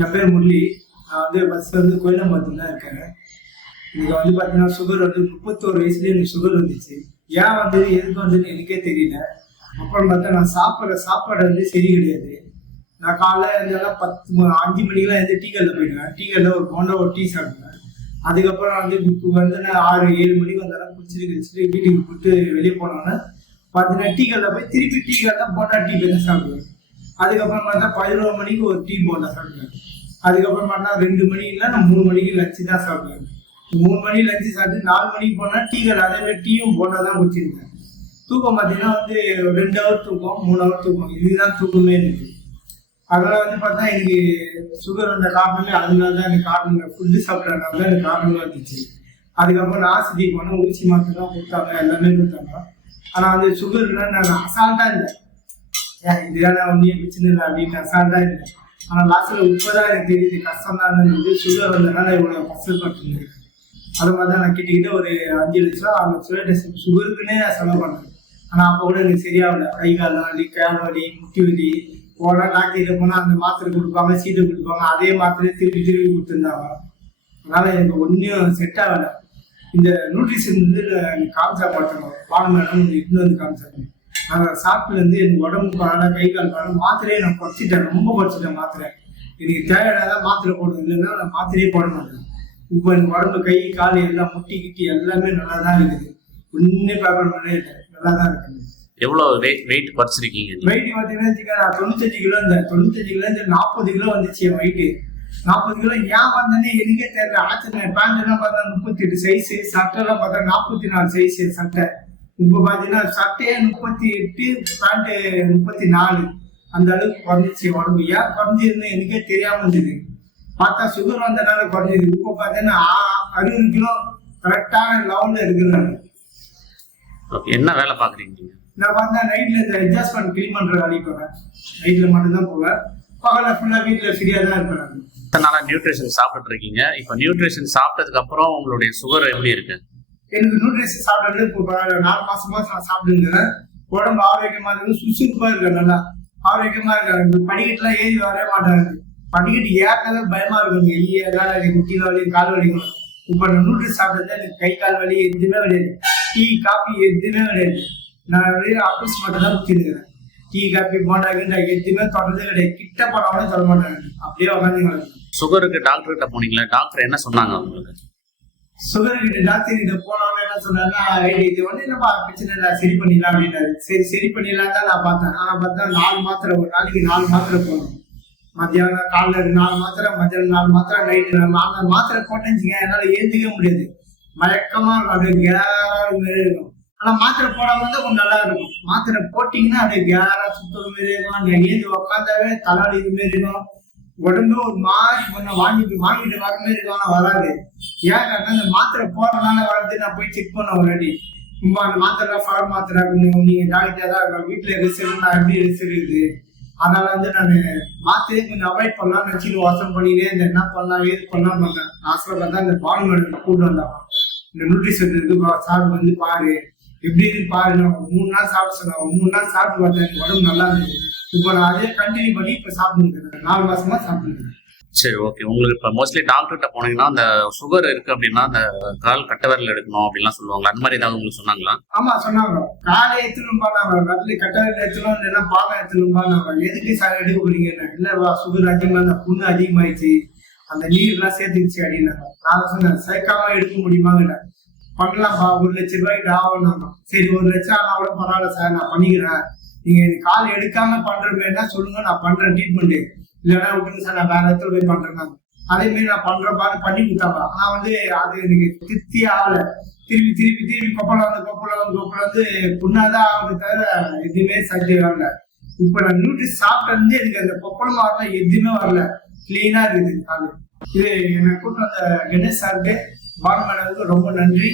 என் பேர் முரளி. நான் வந்து ஃபர்ஸ்ட் வந்து கோயிலம்பாத்துல தான் இருக்கேன். எனக்கு வந்து பார்த்தீங்கன்னா சுகர் வந்து 31 வயசுலேயே எனக்கு சுகர் வந்துச்சு. ஏன் வந்து எதுக்கு வந்ததுன்னு எனக்கே தெரியல. அப்புறம் பார்த்தா நான் சாப்பிட்ற சாப்பாடு வந்து சரி கிடையாது. நான் காலைல இருந்தாலும் 5 மணிக்கெல்லாம் எழுந்து டீ கடையில் போயிடுவேன். டீ கடையில் ஒரு போண்டா ஒரு டீ சாப்பிடுவேன். அதுக்கப்புறம் வந்து இப்போ வந்து நான் 6-7 மணிக்கு வந்தாலும் குடிச்சிட்டு வீட்டுக்கு போட்டு வெளியே போனோன்னா பார்த்தீங்கன்னா டீ கடையில் போய் திருப்பி டீ கடையில் போண்டா டீ போய் தான் சாப்பிடுவேன். அதுக்கப்புறம் பார்த்தா 11 மணிக்கு ஒரு டீ போண்டா சாப்பிடுவேன். அதுக்கப்புறம் பார்த்தா 2 மணி இல்லை நான் 3 மணிக்கு லஞ்சு தான் சாப்பிடுவேன். 3 மணி லஞ்சு சாப்பிட்டு 4 மணிக்கு போனால் டீ கடை அதேமாதிரி டீயும் போண்டா தான் குடிச்சிருக்கேன். தூக்கம் பார்த்தீங்கன்னா வந்து 2 ஹவர் தூக்கம் 3 ஹவர் தூக்கம் இதுதான் தூக்கமே எனக்கு. அதனால வந்து பார்த்தா எனக்கு சுகர் வந்த காரணமே அதனால தான் எனக்கு காரணம் ஃபுட்டு சாப்பிட்றதுனால தான் எனக்கு காரணமாக இருந்துச்சு. அதுக்கப்புறம் நான் ஆசிரியர் போனால் ஊசி மாத்திரம் கொடுத்தாங்க, எல்லாமே கொடுத்தாங்க. ஆனால் வந்து சுகர்னா நான் அசால்ட்டாக இருந்தேன். இதுதான் நான் ஒன்றையும் பிரச்சனை இல்லை அப்படின்னு அசால்ட்டாக இருந்தேன். ஆனால் லாஸ்ட்டில் இப்போதான் எனக்கு தெரியுது கஷ்டம் தான் இருந்தது. சுகர் வந்ததுனால இவ்வளோ கஷ்டப்பட்டுருந்தேன். அது மாதிரி தான் நான் கிட்டக்கிட்ட ஒரு 5 லட்சம் 6 லட்சம் சுகருக்குன்னே நான் செலவு பண்ணேன். ஆனால் அப்போ கூட எனக்கு சரியாகல. கை கால் வலி, கால் வலி, முட்டி வலி. போனால் டாக்டர்கிட்ட போனால் அந்த மாத்திரை கொடுப்பாங்க, சீட்டை கொடுப்பாங்க, அதே மாத்திரையை திருப்பி கொடுத்துருந்தாங்க. அதனால் எனக்கு ஒன்றும் செட் ஆகலை. இந்த நியூட்ரிஷன் வந்து காமிச்சா பார்த்தோம் பாடம் மேடம் இன்னும் வந்து காமிச்சாங்க. நான் சாப்பிட்டுலேருந்து எனக்கு உடம்பு பாட கை கால் பாட மாத்திரையே நான் குறைச்சிட்டேன், ரொம்ப குறைச்சிட்டேன் மாத்திரை. எனக்கு தேவையானதான் மாத்திரை போடுறது, இல்லைன்னா நான் மாத்திரையே போட மாட்டேன். இப்போ எனக்கு உடம்பு கை கால் எல்லாம் முட்டி கிட்டி எல்லாமே நல்லா தான் இருக்குது. ஒன்றும் ப்ராப்ளம் பண்ணவே இல்லை, நல்லா தான் இருக்காங்க. எவ்வளோ வெயிட் குறைச்சிருக்கீங்க? வெயிட் பார்த்தீங்கன்னா நான் 95 கிலோ இருந்தேன். 95 கிலோ 40 கிலோ வந்துச்சு என் வெயிட்டு. 40 கிலோ ஏன் வந்தேன்னே எனக்கே தெரியல. ஆச்சரியம். பேண்ட் எல்லாம் பார்த்தா 38 சைஸு, சட்டை எல்லாம் பார்த்தா 44 சைஸு சட்டை. இப்போ பார்த்தீங்கன்னா சட்டையே 38, பேண்ட்டு 34. அந்த அளவுக்கு குறைஞ்சிச்சு உடம்பு. ஏன் குறைஞ்சிருந்து எனக்கே தெரியாம இருந்தது. பார்த்தா சுகர் வந்ததுனால குறைஞ்சிது. இப்போ பார்த்தீங்கன்னா 60 கிலோ கரெக்டான லெவலில் இருக்கிறேன். என்ன வேலை பார்க்குறீங்க? நான் பார்த்தா நைட்ல இந்த அட்ஜஸ்ட்மெண்ட் கிளீன் பண்ற வேலைக்கு போவேன். நைட்ல மட்டும்தான் போவேன். பகல ஃபுல்லா வீட்டில் ஃப்ரீயா தான் இருப்பேன். இத்தனை நியூட்ரிஷன் சாப்பிட்டு இருக்கீங்க. இப்போ நியூட்ரிஷன் சாப்பிட்டதுக்கு அப்புறம் உங்களுடைய சுகர் எப்படி இருக்கு? எனக்கு நியூட்ரிஷன் சாப்பிட்றது இப்போ 4 மாசமா நான் சாப்பிடுங்கிறேன். உடம்பு ஆரோக்கியமா இருக்கு, சுறுசுறுப்பா இருக்கு, நல்லா ஆரோக்கியமா இருக்காங்க. படிக்கட்டுலாம் ஏறி வரவே மாட்டாங்க. படிக்கட்டு ஏற்கனவே பயமா இருக்கும். எல்லாம் முட்டி வலி, கால் வலிக்கும். இப்போ நான் நியூட்ரிஷன் சாப்பிட்றது எனக்கு கை கால் வலி எதுவுமே கிடையாது. டீ காஃபி எதுவுமே கிடையாது. நான் ஆஃபீஸ் மட்டும் தான் ஊற்றிருக்கிறேன். டீ காஃபி போண்டா கிண்டா எதுவுமே தொடர்றதே கிடையாது. கிட்ட போனவனே சொல்ல மாட்டாங்க, அப்படியே உட்காந்து. சுகருக்கு டாக்டர்கிட்ட போனீங்களா? டாக்டர் என்ன சொன்னாங்க உங்களுக்கு? சுகர் கிட்ட டாக்டர் கிட்ட போனவனே என்ன சொன்னாருன்னா, இது வந்து என்னப்பா பிரச்சனை இல்லை, சரி பண்ணிடலாம் அப்படின்னாரு. சரி பண்ணிடலாம் தான் நான் பார்த்தேன். ஆனால் பார்த்தா 4 மாத்திரை, ஒரு நாளைக்கு 4 மாத்திரை போகணும். மத்தியானம் காலைல 4 மாத்திரை, மத்தியானம் 4 மாத்திரை, நைட்டு 4 மாத்திரை போட்டேன்னு என்னால் ஏற்றுக்க முடியாது. மயக்கமா இருக்கும், அப்படியே கேரா மாரி இருக்கும். ஆனா மாத்திரை போடாம இருந்தா கொஞ்சம் நல்லா இருக்கும். மாத்திரை போட்டீங்கன்னா அப்படியே கேரா சுத்துற மாரி இருக்கும். ஏந்து உட்காந்தாவே தலைவலி இது மாரி இருக்கும். உடம்பு ஒரு மாதிரி கொஞ்சம் வாங்கிட்டு வர மாதிரி இருக்கும். ஆனா வராது. ஏன் கேட்டா இந்த மாத்திரை போடுறதுனால வரது. நான் போய் செக் பண்ண ஒரு அடி. ரொம்ப அந்த மாத்திரை ஃபார் மாத்திரை நீங்க டாக்டர் தான் வீட்டுல ரிசல்ட் நான் எப்படி ரிசல்ட் இருக்குது. அதனால வந்து நான் மாத்திரையை கொஞ்சம் அவாய்ட் பண்ணலாம் நினைச்சிட்டு வாசம் பண்ணினே இந்த என்ன பண்ணலாம் ஏது பண்ணலாம் பண்ணேன். ஆசிரியர் பார்த்தா இந்த பால் மேடம் கூட்டு வந்தாங்க. இந்த நியூட்ரிஷன் இருக்கு சாப்பிட்டு வந்து பாரு எப்படி பாரு. 3 நாள் சாப்பிட சொன்னாங்க. 3 நாள் சாப்பிட்டு பார்த்தேன், எனக்கு உடம்பு நல்லா இருந்தது. இப்போ நான் அதே கண்டினியூ பண்ணி இப்போ சாப்பிட்டுருக்கேன். 4 மாசமா சாப்பிட்டுருக்கேன். சரி, ஓகே. உங்களுக்கு இப்போ மோஸ்ட்லி டாக்டர்கிட்ட போனீங்கன்னா அந்த சுகர் இருக்கு அப்படின்னா அந்த கால் கட்டை விரல் எடுக்கணும் அப்படின்லாம் சொல்லுவாங்க. அந்த மாதிரி ஏதாவது உங்களுக்கு சொன்னாங்களா? ஆமா சொன்னாங்க. காலை எடுத்துணும்பா, நான் வரல கட்டை விரல் எடுத்துணும், இல்லைன்னா பாகம் எடுத்துணும்பா. நான் எதுக்கு சார் எடுக்க போறீங்க? இல்ல சுகர் அதிகமா, அந்த புண்ணு அதிகமாயிடுச்சு, அந்த நீர்லாம் சேர்த்துக்கிச்சு அப்படின்னாங்க. நான் சொன்னேன் சேர்க்காம எடுக்க முடியுமாங்க? பண்ணலாம்ப்பா, 1 லட்சம் ரூபாய்க்கு ஆகணும். சரி 1 லட்சம் ஆனா கூட பரவாயில்ல சார், நான் பண்ணிக்கிறேன். நீங்க கால் எடுக்காம பண்ற மாதிரினா சொல்லுங்க, நான் பண்றேன் ட்ரீட்மெண்ட். இல்லைன்னா விட்டுங்க சார், நான் வேற இடத்துல போய் பண்றேன். அதே மாதிரி நான் பண்றப்பாரு பண்ணி கொடுத்தாங்க. ஆனா வந்து அது எனக்கு திருப்தியே ஆகல. திருப்பி கொப்பளம் வந்து புண்ணாதான் ஆகுது தவிர எதுவுமே சக்தி வரல. இப்ப நான் நியூட்ரிஷன் சாப்பிட்டு எனக்கு அந்த கொப்பளம் வரல, எதுவுமே வரல, கிளீனா இருக்குது காலு. இது என்னை கூட்டம் அந்த கணேஷ் சாருக்கு பான் மேடத்துக்கு ரொம்ப நன்றி.